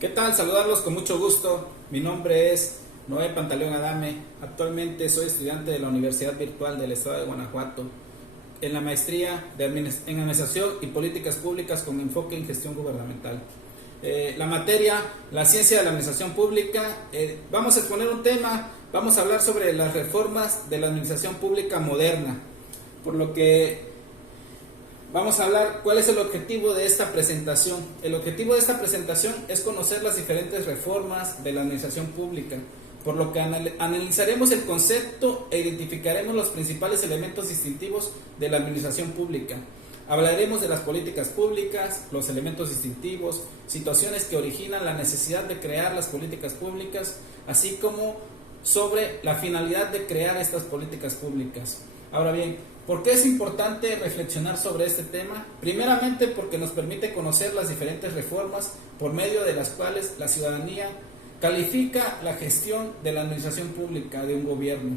¿Qué tal? Saludarlos con mucho gusto. Mi nombre es Noé Pantaleón Adame. Actualmente soy estudiante de la Universidad Virtual del Estado de Guanajuato en la maestría en Administración y Políticas Públicas con enfoque en gestión gubernamental. La materia, la ciencia de la administración pública. Vamos a exponer un tema, vamos a hablar sobre las reformas de la administración pública moderna, por lo que vamos a hablar cuál es el objetivo de esta presentación. El objetivo de esta presentación es conocer las diferentes reformas de la administración pública, por lo que analizaremos el concepto e identificaremos los principales elementos distintivos de la administración pública. Hablaremos de las políticas públicas, los elementos distintivos, situaciones que originan la necesidad de crear las políticas públicas, así como sobre la finalidad de crear estas políticas públicas. Ahora bien, ¿por qué es importante reflexionar sobre este tema? Primeramente porque nos permite conocer las diferentes reformas por medio de las cuales la ciudadanía califica la gestión de la administración pública de un gobierno,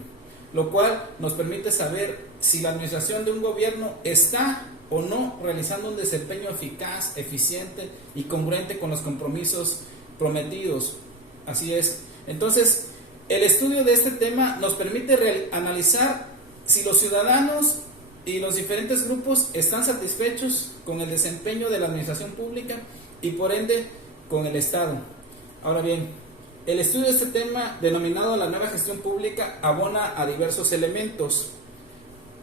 lo cual nos permite saber si la administración de un gobierno está o no realizando un desempeño eficaz, eficiente y congruente con los compromisos prometidos. Así es. Entonces, el estudio de este tema nos permite analizar si los ciudadanos y los diferentes grupos están satisfechos con el desempeño de la administración pública y por ende con el Estado. Ahora bien, el estudio de este tema, denominado la nueva gestión pública, abona a diversos elementos,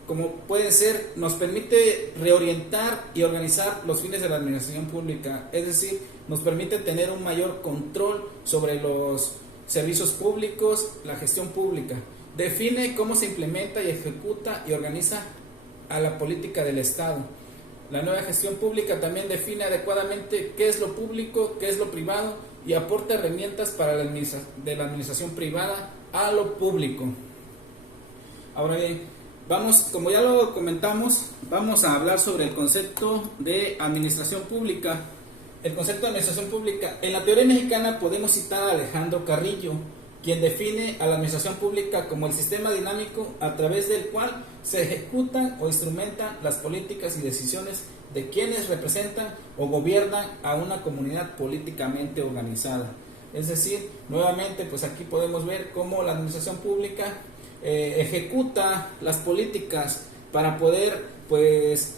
como pueden ser, nos permite reorientar y organizar los fines de la administración pública, es decir, nos permite tener un mayor control sobre los servicios públicos, la gestión pública. Define cómo se implementa y ejecuta y organiza a la política del Estado. La nueva gestión pública también define adecuadamente qué es lo público, qué es lo privado y aporta herramientas para de la administración privada a lo público. Ahora bien, como ya lo comentamos, vamos a hablar sobre el concepto de administración pública. El concepto de administración pública, en la teoría mexicana podemos citar a Alejandro Carrillo, quien define a la administración pública como el sistema dinámico a través del cual se ejecutan o instrumentan las políticas y decisiones de quienes representan o gobiernan a una comunidad políticamente organizada. Es decir, nuevamente, pues aquí podemos ver cómo la administración pública ejecuta las políticas para poder, pues,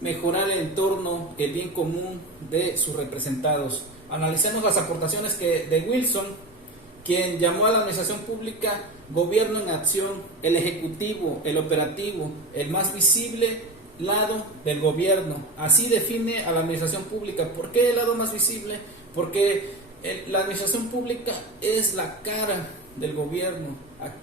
mejorar el entorno, el bien común de sus representados. Analicemos las aportaciones de Wilson, quien llamó a la administración pública gobierno en acción, el ejecutivo, el operativo, el más visible lado del gobierno. Así define a la administración pública. ¿Por qué el lado más visible? Porque la administración pública es la cara del gobierno.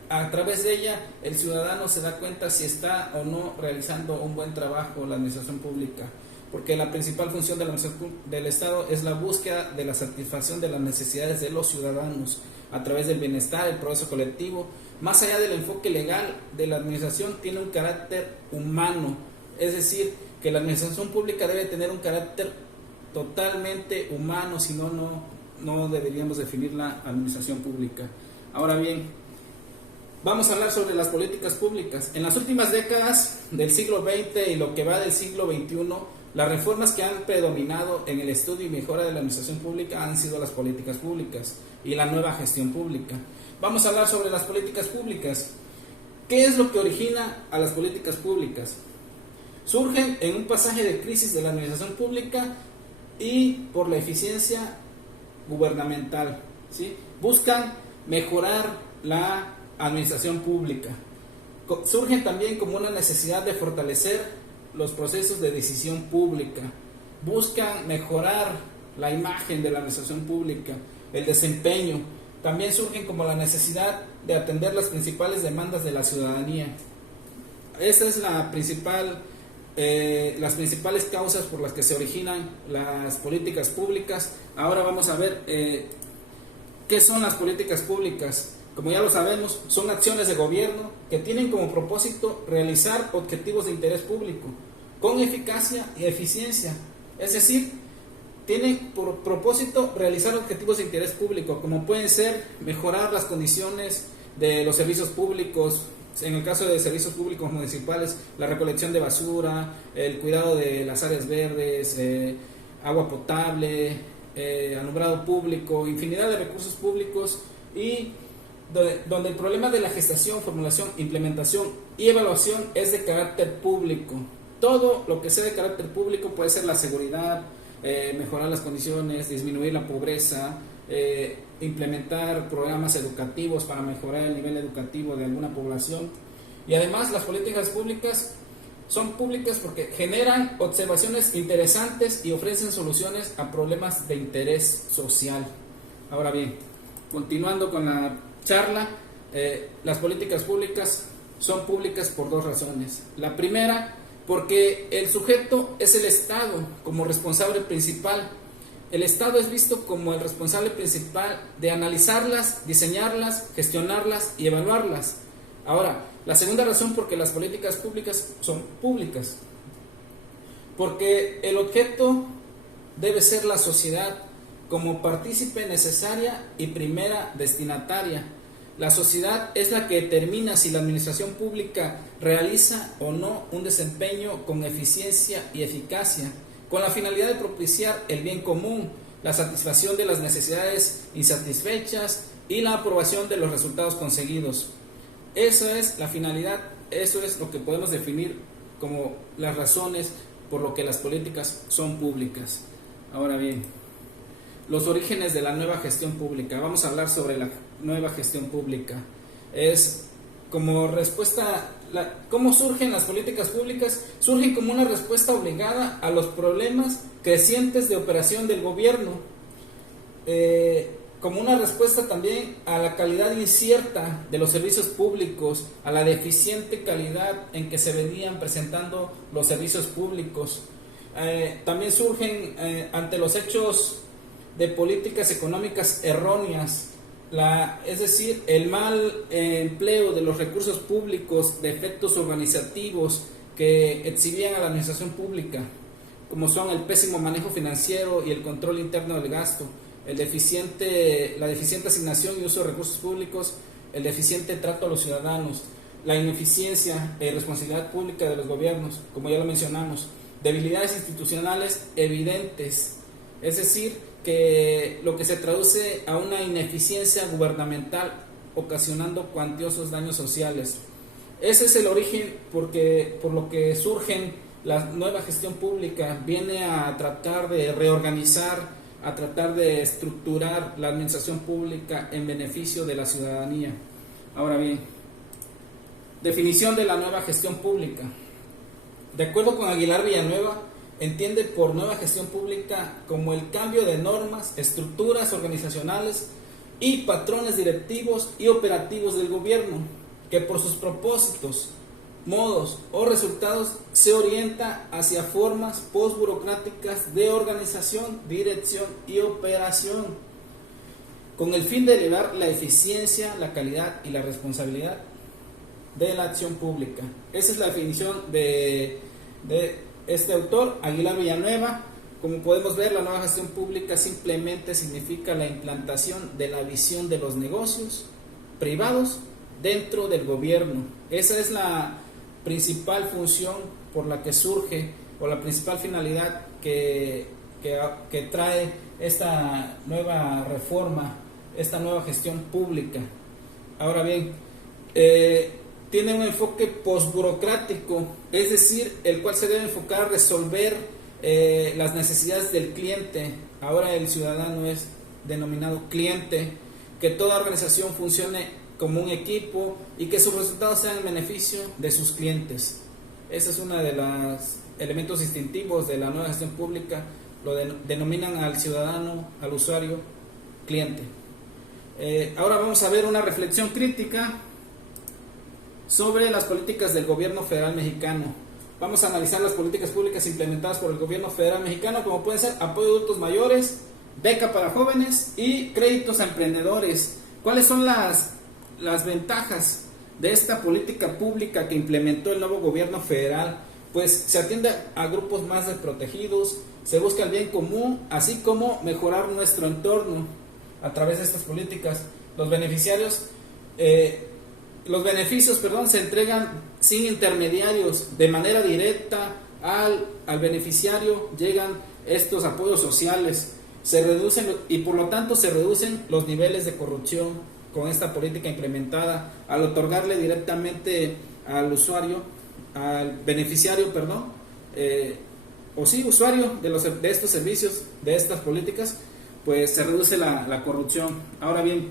A través de ella el ciudadano se da cuenta si está o no realizando un buen trabajo la administración pública, porque la principal función de la administración del Estado es la búsqueda de la satisfacción de las necesidades de los ciudadanos a través del bienestar, el progreso colectivo. Más allá del enfoque legal de la administración, tiene un carácter humano, es decir, que la administración pública debe tener un carácter totalmente humano, si no, no deberíamos definir la administración pública. Ahora bien, vamos a hablar sobre las políticas públicas. En las últimas décadas del siglo XX y lo que va del siglo XXI, las reformas que han predominado en el estudio y mejora de la administración pública han sido las políticas públicas y la nueva gestión pública. Vamos a hablar sobre las políticas públicas. ¿Qué es lo que origina a las políticas públicas? Surgen en un pasaje de crisis de la administración pública y por la eficiencia gubernamental, ¿sí? Buscan mejorar la administración pública. Surgen también como una necesidad de fortalecer los procesos de decisión pública. Buscan mejorar la imagen de la administración pública, el desempeño. También surgen como la necesidad de atender las principales demandas de la ciudadanía. Esa es las principales causas por las que se originan las políticas públicas. Ahora vamos a ver qué son las políticas públicas. Como ya lo sabemos, son acciones de gobierno que tienen como propósito realizar objetivos de interés público con eficacia y eficiencia. Es decir, tienen por propósito realizar objetivos de interés público, como pueden ser mejorar las condiciones de los servicios públicos, en el caso de servicios públicos municipales, la recolección de basura, el cuidado de las áreas verdes, agua potable, alumbrado público, infinidad de recursos públicos y donde el problema de la gestación, formulación, implementación y evaluación es de carácter público. Todo lo que sea de carácter público puede ser la seguridad, mejorar las condiciones, disminuir la pobreza, implementar programas educativos para mejorar el nivel educativo de alguna población. Y además las políticas públicas son públicas porque generan observaciones interesantes y ofrecen soluciones a problemas de interés social. Ahora bien, continuando con la charla, las políticas públicas son públicas por dos razones. La primera, porque el sujeto es el Estado como responsable principal. El Estado es visto como el responsable principal de analizarlas, diseñarlas, gestionarlas y evaluarlas. Ahora, la segunda razón porque las políticas públicas son públicas, porque el objeto debe ser la sociedad como partícipe necesaria y primera destinataria. La sociedad es la que determina si la administración pública realiza o no un desempeño con eficiencia y eficacia, con la finalidad de propiciar el bien común, la satisfacción de las necesidades insatisfechas y la aprobación de los resultados conseguidos. Esa es la finalidad, eso es lo que podemos definir como las razones por lo que las políticas son públicas. Ahora bien, los orígenes de la nueva gestión pública. Vamos a hablar sobre la nueva gestión pública. Es como respuesta, ¿cómo surgen las políticas públicas? Surgen como una respuesta obligada a los problemas crecientes de operación del gobierno, como una respuesta también a la calidad incierta de los servicios públicos, a la deficiente calidad en que se venían presentando los servicios públicos. También surgen ante los hechos de políticas económicas erróneas, es decir, el mal empleo de los recursos públicos, defectos organizativos que exhibían a la administración pública, como son el pésimo manejo financiero y el control interno del gasto, la deficiente asignación y uso de recursos públicos, el deficiente trato a los ciudadanos, la ineficiencia y responsabilidad pública de los gobiernos, como ya lo mencionamos, debilidades institucionales evidentes, es decir, que lo que se traduce a una ineficiencia gubernamental ocasionando cuantiosos daños sociales. Ese es el origen por lo que surgen la nueva gestión pública, viene a tratar de reorganizar, a tratar de estructurar la administración pública en beneficio de la ciudadanía. Ahora bien, definición de la nueva gestión pública. De acuerdo con Aguilar Villanueva, entiende por nueva gestión pública como el cambio de normas, estructuras organizacionales y patrones directivos y operativos del gobierno, que por sus propósitos, modos o resultados se orienta hacia formas postburocráticas de organización, dirección y operación, con el fin de elevar la eficiencia, la calidad y la responsabilidad de la acción pública. Esa es la definición de este autor, Aguilar Villanueva. Como podemos ver, la nueva gestión pública simplemente significa la implantación de la visión de los negocios privados dentro del gobierno. Esa es la principal función por la que surge, o la principal finalidad que trae esta nueva reforma, esta nueva gestión pública. Ahora bien, tiene un enfoque postburocrático, es decir, el cual se debe enfocar a resolver las necesidades del cliente. Ahora el ciudadano es denominado cliente, que toda organización funcione como un equipo y que sus resultados sean en beneficio de sus clientes. Ese es uno de los elementos distintivos de la nueva gestión pública, lo denominan al ciudadano, al usuario, cliente. Ahora vamos a ver una reflexión crítica sobre las políticas del gobierno federal mexicano. Vamos a analizar las políticas públicas implementadas por el gobierno federal mexicano, como pueden ser apoyo a adultos mayores, beca para jóvenes y créditos a emprendedores. ¿Cuáles son las ventajas de esta política pública que implementó el nuevo gobierno federal? Pues se atiende a grupos más desprotegidos, se busca el bien común, así como mejorar nuestro entorno a través de estas políticas. Los beneficios se entregan sin intermediarios, de manera directa al beneficiario llegan estos apoyos sociales. Se reducen y por lo tanto se reducen los niveles de corrupción con esta política implementada al otorgarle directamente al usuario, al beneficiario, perdón, o sí, usuario de estos servicios, de estas políticas, pues se reduce la corrupción. Ahora bien,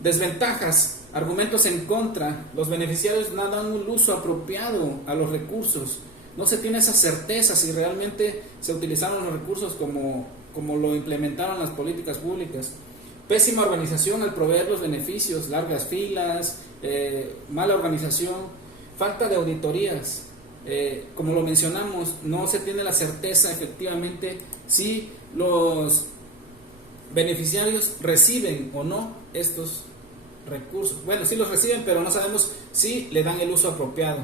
desventajas, argumentos en contra: los beneficiarios no dan un uso apropiado a los recursos, no se tiene esa certeza si realmente se utilizaron los recursos como lo implementaron las políticas públicas. Pésima organización al proveer los beneficios, largas filas, mala organización, falta de auditorías. Como lo mencionamos, no se tiene la certeza efectivamente si los beneficiarios reciben o no estos recursos. Bueno, sí los reciben, pero no sabemos si le dan el uso apropiado.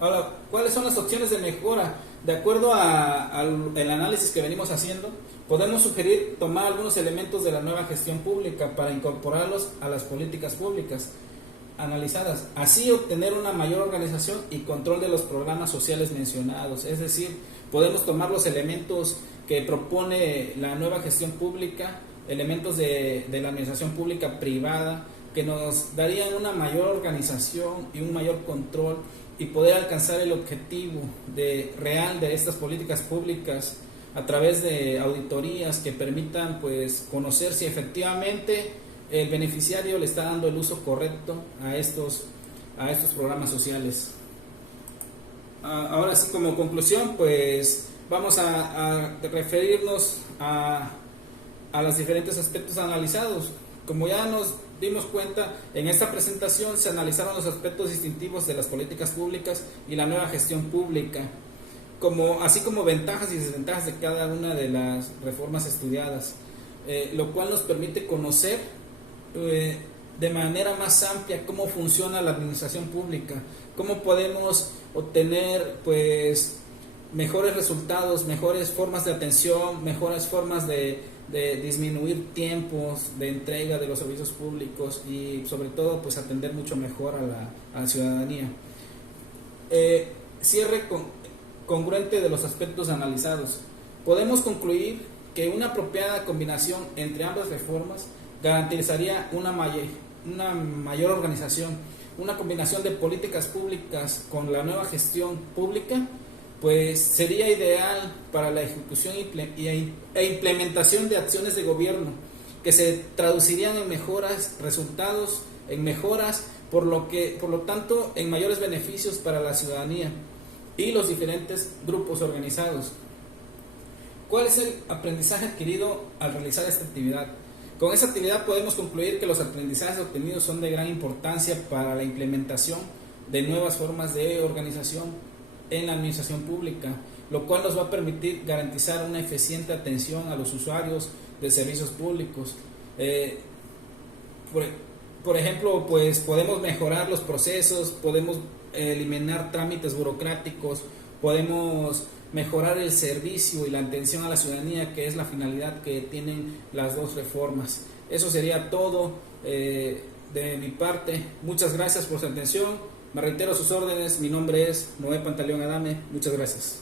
Ahora, ¿cuáles son las opciones de mejora? De acuerdo al análisis que venimos haciendo, podemos sugerir tomar algunos elementos de la nueva gestión pública para incorporarlos a las políticas públicas analizadas, así obtener una mayor organización y control de los programas sociales mencionados. Es decir, podemos tomar los elementos que propone la nueva gestión pública, elementos de la administración pública privada, que nos darían una mayor organización y un mayor control y poder alcanzar el objetivo real de estas políticas públicas a través de auditorías que permitan pues conocer si efectivamente el beneficiario le está dando el uso correcto a estos programas sociales. Ahora sí, como conclusión, pues vamos a referirnos a los diferentes aspectos analizados. Como ya nos dimos cuenta, en esta presentación se analizaron los aspectos distintivos de las políticas públicas y la nueva gestión pública, así como ventajas y desventajas de cada una de las reformas estudiadas, lo cual nos permite conocer de manera más amplia cómo funciona la administración pública, cómo podemos obtener pues mejores resultados, mejores formas de atención, mejores formas de disminuir tiempos de entrega de los servicios públicos y sobre todo pues atender mucho mejor a la ciudadanía. Cierre congruente de los aspectos analizados. Podemos concluir que una apropiada combinación entre ambas reformas garantizaría una mayor organización. Una combinación de políticas públicas con la nueva gestión pública pues sería ideal para la ejecución e implementación de acciones de gobierno que se traducirían en mejores resultados, en mejoras, por lo tanto en mayores beneficios para la ciudadanía y los diferentes grupos organizados. ¿Cuál es el aprendizaje adquirido al realizar esta actividad? Con esta actividad podemos concluir que los aprendizajes obtenidos son de gran importancia para la implementación de nuevas formas de organización en la administración pública, lo cual nos va a permitir garantizar una eficiente atención a los usuarios de servicios públicos. Por ejemplo, pues podemos mejorar los procesos, podemos eliminar trámites burocráticos, podemos mejorar el servicio y la atención a la ciudadanía, que es la finalidad que tienen las dos reformas. Eso sería todo de mi parte. Muchas gracias por su atención. Me reitero a sus órdenes. Mi nombre es Noé Pantaleón Adame. Muchas gracias.